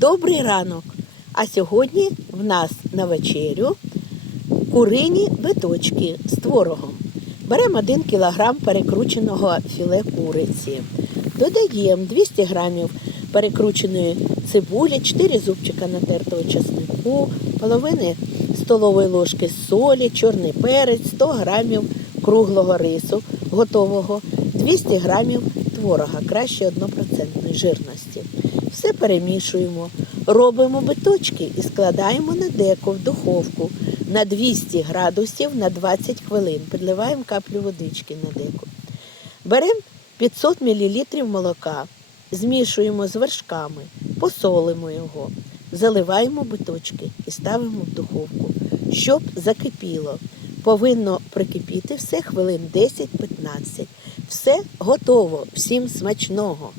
Добрий ранок! А сьогодні в нас на вечерю курині биточки з творогом. Беремо 1 кг перекрученого філе куриці. Додаємо 200 г перекрученої цибулі, 4 зубчика натертого чеснику, половини столової ложки солі, чорний перець, 100 г круглого рису готового, 200 г творога, краще 1% жирності. Все перемішуємо, робимо биточки і складаємо на деко в духовку на 200 градусів на 20 хвилин. Підливаємо каплю водички на деко. Беремо 500 мл молока, змішуємо з вершками, посолимо його, заливаємо биточки і ставимо в духовку, щоб закипіло. Повинно прикипіти все хвилин 10-15. Все готово. Всім смачного!